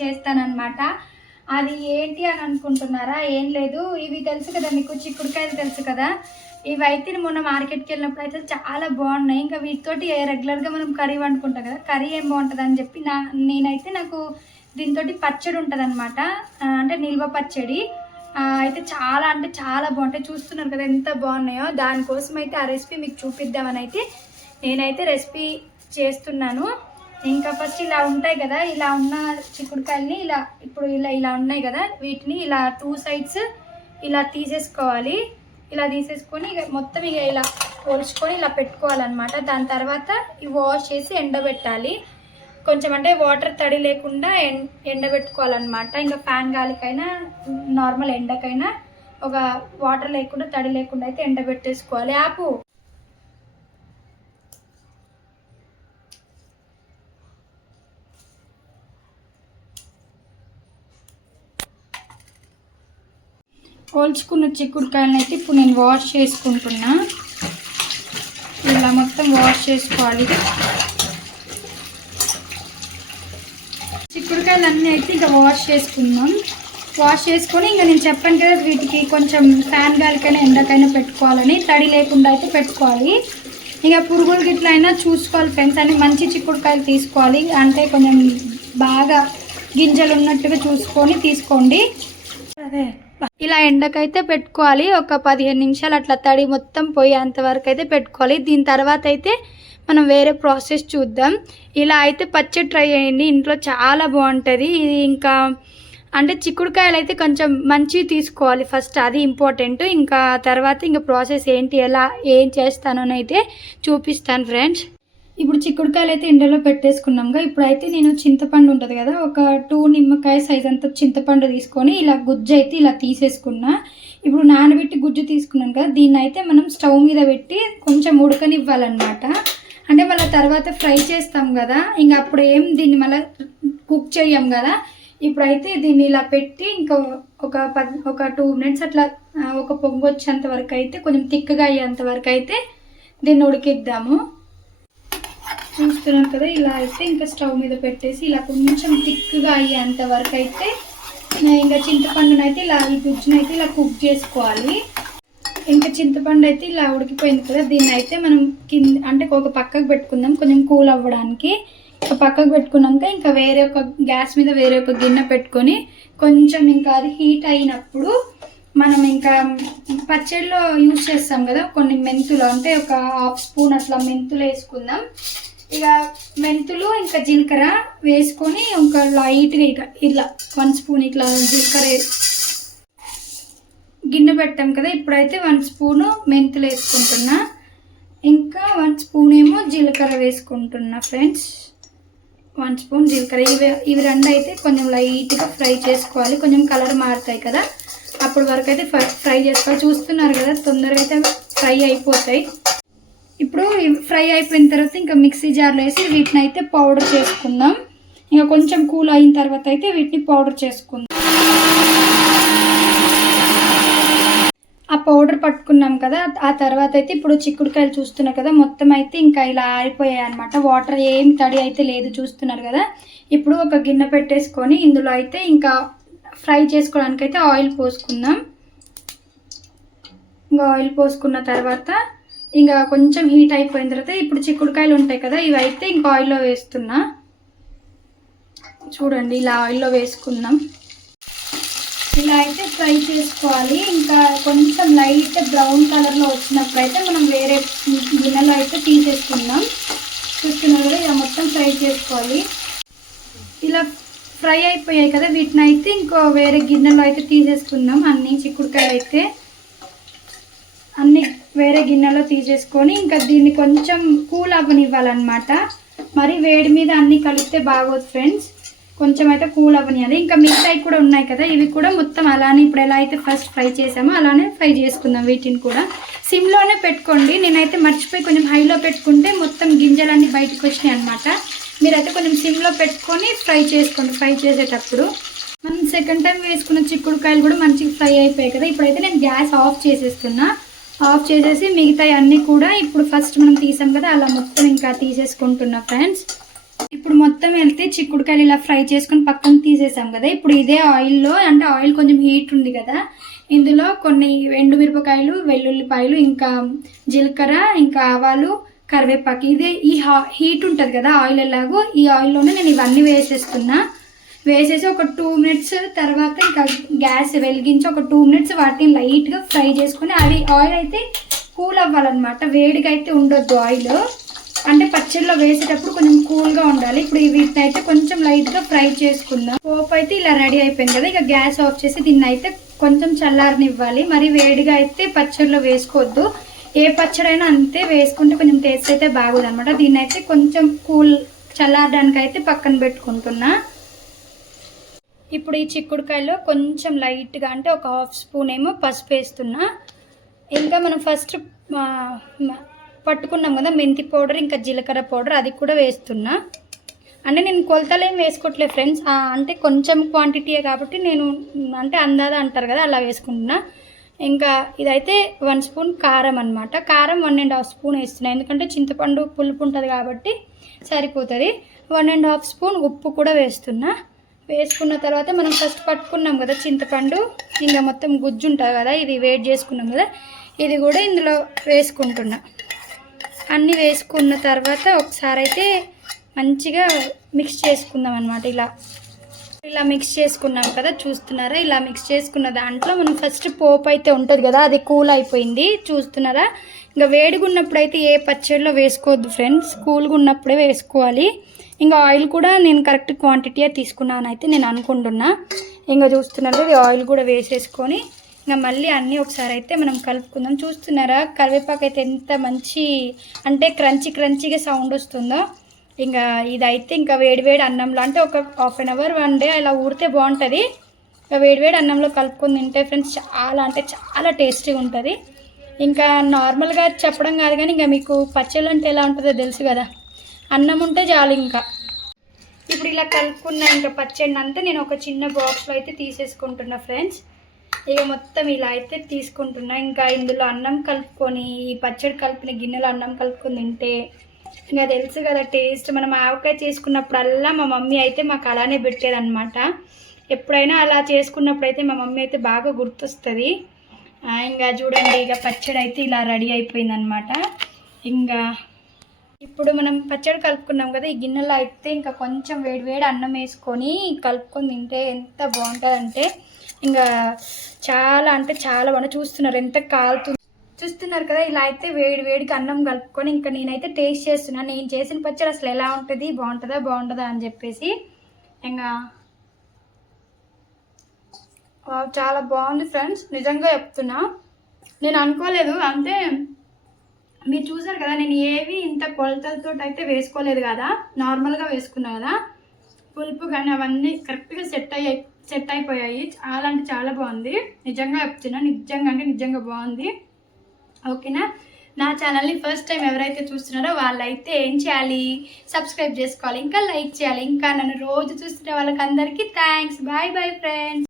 చేస్తానన్నమాట. అది ఏంటి అని అనుకుంటున్నారా? ఏం లేదు, ఇవి తెలుసు కదా మీకు, చిక్కుడుకాయలు తెలుసు కదా, ఇవైతే మొన్న మార్కెట్కి వెళ్ళినప్పుడు అయితే చాలా బాగున్నాయి. ఇంకా వీటితోటి రెగ్యులర్గా మనం కర్రీ వండుకుంటాం కదా, కర్రీ ఏం బాగుంటుంది అని చెప్పి నేనైతే నాకు దీంతో పచ్చడి ఉంటుంది అనమాట, అంటే నిల్వ పచ్చడి. అయితే చాలా అంటే చాలా బాగుంటాయి. చూస్తున్నారు కదా ఎంత బాగున్నాయో. దానికోసం అయితే ఆ రెసిపీ మీకు చూపిద్దామని అయితే నేనైతే రెసిపీ చేస్తున్నాను. ఇంకా ఫస్ట్ ఇలా ఉంటాయి కదా, ఇలా ఉన్న చిక్కుడుకాయలని ఇప్పుడు ఇలా ఉన్నాయి కదా, వీటిని ఇలా 2 sides ఇలా తీసేసుకోవాలి. ఇలా తీసేసుకొని మొత్తం ఇలా పోల్చుకొని ఇలా పెట్టుకోవాలన్నమాట. దాని తర్వాత ఇవి వాష్ చేసి ఎండబెట్టాలి. కొంచెం అంటే వాటర్ తడి లేకుండా ఎండబెట్టుకోవాలన్నమాట. ఇంకా ఫ్యాన్ గాలికైనా నార్మల్ ఎండకైనా ఒక వాటర్ లేకుండా తడి లేకుండా అయితే ఎండబెట్టేసుకోవాలి. ఆపు. పోల్చుకున్న చిక్కుడుకాయలను అయితే ఇప్పుడు నేను వాష్ చేసుకుంటున్నా. ఇలా మొత్తం వాష్ చేసుకోవాలి. చిక్కుడుకాయలు అన్నీ అయితే ఇంకా వాష్ చేసుకుందాం. వాష్ చేసుకొని ఇంకా నేను చెప్పాను కదా, వీటికి కొంచెం ఫ్యాన్ గాలికైనా ఎండకైనా పెట్టుకోవాలని, తడి లేకుండా అయితే పెట్టుకోవాలి. ఇక పురుగులు గిట్ల అయినా చూసుకోవాలి ఫ్రెండ్స్. అని మంచి చిక్కుడుకాయలు తీసుకోవాలి, అంటే కొంచెం బాగా గింజలు ఉన్నట్టుగా చూసుకొని తీసుకోండి. అదే ఇలా ఎండకైతే పెట్టుకోవాలి. ఒక 15 నిమిషాలు అట్లా తడి మొత్తం పోయేంత వరకు అయితే పెట్టుకోవాలి. దీని తర్వాత అయితే మనం వేరే ప్రాసెస్ చూద్దాం. ఇలా అయితే పచ్చడి ట్రై చేయండి, ఇంట్లో చాలా బాగుంటుంది. ఇది ఇంకా అంటే చిక్కుడుకాయలు అయితే కొంచెం మంచివి తీసుకోవాలి ఫస్ట్, అది ఇంపార్టెంట్. ఇంకా తర్వాత ఇంకా ప్రాసెస్ ఏంటి, ఏం చేస్తానని అయితే చూపిస్తాను ఫ్రెండ్స్. ఇప్పుడు చిక్కుడుకాయలు అయితే ఎండలో పెట్టేసుకున్నాంగా. ఇప్పుడైతే నేను చింతపండు ఉంటుంది కదా, ఒక 2 నిమ్మకాయ సైజ్ అంత చింతపండు తీసుకొని ఇలా గుజ్జు అయితే ఇలా తీసేసుకున్నా. ఇప్పుడు నానబెట్టి గుజ్జు తీసుకున్నాం కదా, దీన్ని అయితే మనం స్టవ్ మీద పెట్టి కొంచెం ఉడకనివ్వాలన్నమాట. అంటే మళ్ళీ తర్వాత ఫ్రై చేస్తాం కదా, ఇంకా అప్పుడు దీన్ని మళ్ళీ కుక్ చేయం కదా. ఇప్పుడైతే దీన్ని ఇలా పెట్టి ఇంకా ఒక 2 minutes అట్లా ఒక పొంగు వచ్చేంత వరకు అయితే, కొంచెం థిక్గా అయ్యేంత వరకు అయితే దీన్ని ఉడికిద్దాము. చూస్తున్నాం కదా, ఇలా అయితే ఇంకా స్టవ్ మీద పెట్టేసి ఇలా కొంచెం థిక్గా అయ్యేంత వరకు అయితే ఇంకా చింతపండును అయితే ఇలా ఈ గుజ్జును అయితే ఇలా కుక్ చేసుకోవాలి. ఇంకా చింతపండు అయితే ఇలా ఉడికిపోయింది కదా, దీన్ని అయితే మనం అంటే ఒక పక్కకు పెట్టుకుందాం కొంచెం కూల్ అవ్వడానికి. ఒక పక్కకు పెట్టుకున్నాక ఇంకా గ్యాస్ మీద వేరే ఒక గిన్నె పెట్టుకొని కొంచెం ఇంకా అది హీట్ అయినప్పుడు మనం ఇంకా పచ్చడిలో యూజ్ చేస్తాం కదా కొన్ని మెంతులు, అంటే ఒక 1/2 స్పూన్ అట్లా మెంతులు వేసుకుందాం. ఇక మెంతులు ఇంకా జీలకర్ర వేసుకొని ఇంకా లైట్గా ఇక ఇలా 1 స్పూన్ ఇట్లా జీలకర్ర గిన్నె పెట్టాం కదా. ఇప్పుడైతే 1 స్పూను మెంతులు వేసుకుంటున్నా, ఇంకా 1 స్పూన్ ఏమో జీలకర్ర వేసుకుంటున్నా ఫ్రెండ్స్. 1 స్పూన్ జీలకర్ర. ఇవి రెండు అయితే కొంచెం లైట్గా ఫ్రై చేసుకోవాలి, కొంచెం కలర్ మారుతాయి కదా, అప్పటి వరకు అయితే ఫ్రై చేసుకోవాలి. చూస్తున్నారు కదా తొందరగా అయితే ఫ్రై అయిపోతాయి. ఇప్పుడు ఫ్రై అయిపోయిన తర్వాత ఇంకా మిక్సీ జార్లో వేసి వీటిని అయితే పౌడర్ చేసుకుందాం. ఇంకా కొంచెం కూల్ అయిన తర్వాత అయితే వీటిని పౌడర్ చేసుకుందాం. ఆ పౌడర్ పట్టుకున్నాం కదా, ఆ తర్వాత అయితే ఇప్పుడు చిక్కుడుకాయలు చూస్తున్నారు కదా, మొత్తం అయితే ఇంకా ఇలా ఆరిపోయాయి అనమాట. వాటర్ ఏం తడి అయితే లేదు, చూస్తున్నారు కదా. ఇప్పుడు ఒక గిన్నె పెట్టేసుకొని ఇందులో అయితే ఇంకా ఫ్రై చేసుకోవడానికి అయితే ఆయిల్ పోసుకుందాం. ఇంకా ఆయిల్ పోసుకున్న తర్వాత ఇంకా కొంచెం హీట్ అయిపోయిన తర్వాత ఇప్పుడు చిక్కుడుకాయలు ఉంటాయి కదా, ఇవి అయితే ఇంకా ఆయిల్లో వేస్తున్నా. చూడండి ఇలా ఆయిల్లో వేసుకుందాం. ఇలా అయితే ఫ్రై చేసుకోవాలి. ఇంకా కొంచెం లైట్ బ్రౌన్ కలర్లో వచ్చినప్పుడు అయితే మనం వేరే గిన్నెలో అయితే తీసేసుకుందాం. చూస్తున్నారు కదా, ఇలా మొత్తం ఫ్రై చేసుకోవాలి. ఇలా ఫ్రై అయిపోయాయి కదా, వీటిని అయితే ఇంకో వేరే గిన్నెలో అయితే తీసేసుకుందాం. అన్ని చిక్కుడుకాయలు అయితే అన్ని వేరే గిన్నెలో తీసేసుకొని ఇంకా దీన్ని కొంచెం కూల్ అవ్వనివ్వాలన్నమాట. మరి వేడి మీద అన్నీ కలిపితే బాగోదు ఫ్రెండ్స్, కొంచెం అయితే కూల్ అవ్వనియాలి. ఇంకా మిగతాయి కూడా ఉన్నాయి కదా, ఇవి కూడా మొత్తం అలానే ఇప్పుడు ఎలా అయితే ఫస్ట్ ఫ్రై చేసామో అలానే ఫ్రై చేసుకుందాం. వీటిని కూడా సిమ్లోనే పెట్టుకోండి. నేనైతే మర్చిపోయి కొంచెం హైలో పెట్టుకుంటే మొత్తం గింజలన్నీ బయటకు వచ్చినాయి అనమాట. మీరైతే కొంచెం సిమ్లో పెట్టుకొని ఫ్రై చేసుకోండి. ఫ్రై చేసేటప్పుడు మనం సెకండ్ టైం వేసుకున్న చిక్కుడుకాయలు కూడా మంచిగా ఫ్రై అయిపోయాయి కదా. ఇప్పుడైతే నేను గ్యాస్ ఆఫ్ చేసేస్తున్నా. ఆఫ్ చేసేసి మిగతాయి అన్నీ కూడా ఇప్పుడు ఫస్ట్ మనం తీసాం కదా అలా మొత్తం ఇంకా తీసేసుకుంటున్నా ఫ్రెండ్స్. ఇప్పుడు మొత్తం వెళ్తే చిక్కుడుకాయలు ఇలా ఫ్రై చేసుకొని పక్కన తీసేసాం కదా. ఇప్పుడు ఇదే ఆయిల్లో, అంటే ఆయిల్ కొంచెం హీట్ ఉంది కదా, ఇందులో కొన్ని ఎండుమిరపకాయలు, వెల్లుల్లిపాయలు, ఇంకా జీలకర్ర, ఇంకా ఆవాలు, కరివేపాకు, ఇదే ఈ హీట్ ఉంటుంది కదా ఆయిల్ ఎలాగో, ఈ ఆయిల్లోనే నేను ఇవన్నీ వేసేస్తున్నా. వేసేసి ఒక 2 మినిట్స్ తర్వాత ఇంకా గ్యాస్ వెలిగించి ఒక 2 మినిట్స్ వాటిని లైట్గా ఫ్రై చేసుకొని, అది ఆయిల్ అయితే కూల్ అవ్వాలన్నమాట, వేడిగా అయితే ఉండొద్దు ఆయిల్. అంటే పచ్చడిలో వేసేటప్పుడు కొంచెం కూల్గా ఉండాలి. ఇప్పుడు వీటిని అయితే కొంచెం లైట్గా ఫ్రై చేసుకుందాం. పోపు అయితే ఇలా రెడీ అయిపోయింది కదా, ఇక గ్యాస్ ఆఫ్ చేసి దీన్ని అయితే కొంచెం చల్లారనివ్వాలి. మరి వేడిగా అయితే పచ్చడిలో వేసుకోవద్దు. ఏ పచ్చడైనా అంతే, వేసుకుంటే కొంచెం టేస్ట్ అయితే బాగుంది అనమాట. దీన్ని అయితే కొంచెం కూల్ చల్లారడానికి అయితే పక్కన పెట్టుకుంటున్నా. ఇప్పుడు ఈ చిక్కుడుకాయలో కొంచెం లైట్గా, అంటే ఒక 1/2 స్పూన్ ఏమో పసుపు వేస్తున్నా. ఇంకా మనం ఫస్ట్ పట్టుకున్నాం కదా మెంతి పౌడర్, ఇంకా జీలకర్ర పౌడర్, అది కూడా వేస్తున్నా. అంటే నేను కొలతలు ఏం వేసుకోవట్లేదు ఫ్రెండ్స్, అంటే కొంచెం క్వాంటిటీయే కాబట్టి నేను, అంటే అందాదా అంటారు కదా, అలా వేసుకుంటున్నా. ఇంకా ఇదైతే 1 స్పూన్ కారం అనమాట. కారం 1.5 స్పూన్ వేస్తున్నాను, ఎందుకంటే చింతపండు పులుపు ఉంటుంది కాబట్టి సరిపోతుంది. 1.5 స్పూన్ ఉప్పు కూడా వేస్తున్నా. వేసుకున్న తర్వాత మనం ఫస్ట్ పట్టుకున్నాం కదా చింతపండు, ఇంకా మొత్తం గుజ్జు ఉంటుంది కదా, ఇది వేడి చేసుకున్నాం కదా, ఇది కూడా ఇందులో వేసుకుంటున్నా. అన్నీ వేసుకున్న తర్వాత ఒకసారి అయితే మంచిగా మిక్స్ చేసుకుందాం అనమాట. ఇలా మిక్స్ చేసుకున్నాం కదా, చూస్తున్నారా? ఇలా మిక్స్ చేసుకున్న దాంట్లో మనం ఫస్ట్ పోపు అయితే ఉంటుంది కదా, అది కూల్ అయిపోయింది, చూస్తున్నారా? ఇంకా వేడిగా ఉన్నప్పుడు అయితే ఏ పచ్చడిలో వేసుకోవద్దు ఫ్రెండ్స్, కూల్గా ఉన్నప్పుడే వేసుకోవాలి. ఇంకా ఆయిల్ కూడా నేను కరెక్ట్ క్వాంటిటీయే తీసుకున్నాను అయితే నేను అనుకుంటున్నా. ఇంకా చూస్తున్నారా, ఇది ఆయిల్ కూడా వేసేసుకొని ఇంకా మళ్ళీ అన్నీ ఒకసారి అయితే మనం కలుపుకుందాం. చూస్తున్నారా కరివేపాకు అయితే ఎంత మంచి, అంటే క్రంచీగా సౌండ్ వస్తుందో. ఇంకా ఇదైతే ఇంకా వేడివేడి అన్నంలో, అంటే ఒక 1/2 అవర్ 1 డే అలా ఊరితే బాగుంటుంది. ఇంకా వేడివేడి అన్నంలో కలుపుకొని తింటే ఫ్రెండ్స్ చాలా, అంటే చాలా టేస్టీగా ఉంటుంది. ఇంకా నార్మల్గా చెప్పడం కాదు కానీ, ఇంకా మీకు పచ్చళ్ళు అంటే ఎలా ఉంటుందో తెలుసు కదా, అన్నం ఉంటే చాలు. ఇంకా ఇప్పుడు ఇలా కలుపుకున్న ఇంకా పచ్చడిని అంతా నేను ఒక చిన్న బాక్స్లో అయితే తీసేసుకుంటున్నా ఫ్రెండ్స్. ఇక మొత్తం ఇలా అయితే తీసుకుంటున్నా. ఇంకా ఇందులో అన్నం కలుపుకొని, ఈ పచ్చడి కలిపిన గిన్నెలో అన్నం కలుపుకొని తింటే ఇంకా తెలుసు కదా టేస్ట్. మనం ఆవకాయ చేసుకున్నప్పుడల్లా మా మమ్మీ అయితే మాకు అలానే పెట్టేదన్నమాట. ఎప్పుడైనా అలా చేసుకున్నప్పుడు అయితే మా మమ్మీ అయితే బాగా గుర్తొస్తుంది. ఇంకా చూడండి, ఇక పచ్చడి అయితే ఇలా రెడీ అయిపోయిందనమాట. ఇంకా ఇప్పుడు మనం పచ్చడి కలుపుకున్నాం కదా, ఈ గిన్నెలో అయితే ఇంకా కొంచెం వేడివేడి అన్నం వేసుకొని కలుపుకొని తింటే ఎంత బాగుంటుందంటే, ఇంకా చాలా, అంటే చాలా బాగా. చూస్తున్నారు ఎంత కాలుతుంది, చూస్తున్నారు కదా. ఇలా అయితే వేడికి అన్నం కలుపుకొని ఇంకా నేనైతే టేస్ట్ చేస్తున్నాను. నేను చేసిన పచ్చడి అసలు ఎలా ఉంటుంది, బాగుంటుందా అని చెప్పేసి. ఇంకా చాలా బాగుంది ఫ్రెండ్స్, నిజంగా చెప్తున్నా. నేను అనుకోలేదు, అంటే మీరు చూసారు కదా, నేను ఏవి ఇంత కొలతలతో అయితే వేసుకోలేదు కదా, నార్మల్గా వేసుకున్నా కదా. పులుపు కానీ అవన్నీ కరెక్ట్గా సెట్ అయిపోయాయి. చాలా, అంటే చాలా బాగుంది, నిజంగా చెప్తున్నా. నిజంగా బాగుంది. ఓకేనా? నా ఛానల్ని ఫస్ట్ టైం ఎవరైతే చూస్తున్నారో వాళ్ళైతే ఏం చేయాలి, సబ్స్క్రైబ్ చేసుకోవాలి, ఇంకా లైక్ చేయాలి. ఇంకా నన్ను రోజు చూస్తున్న వాళ్ళకందరికీ థ్యాంక్స్. Bye friends.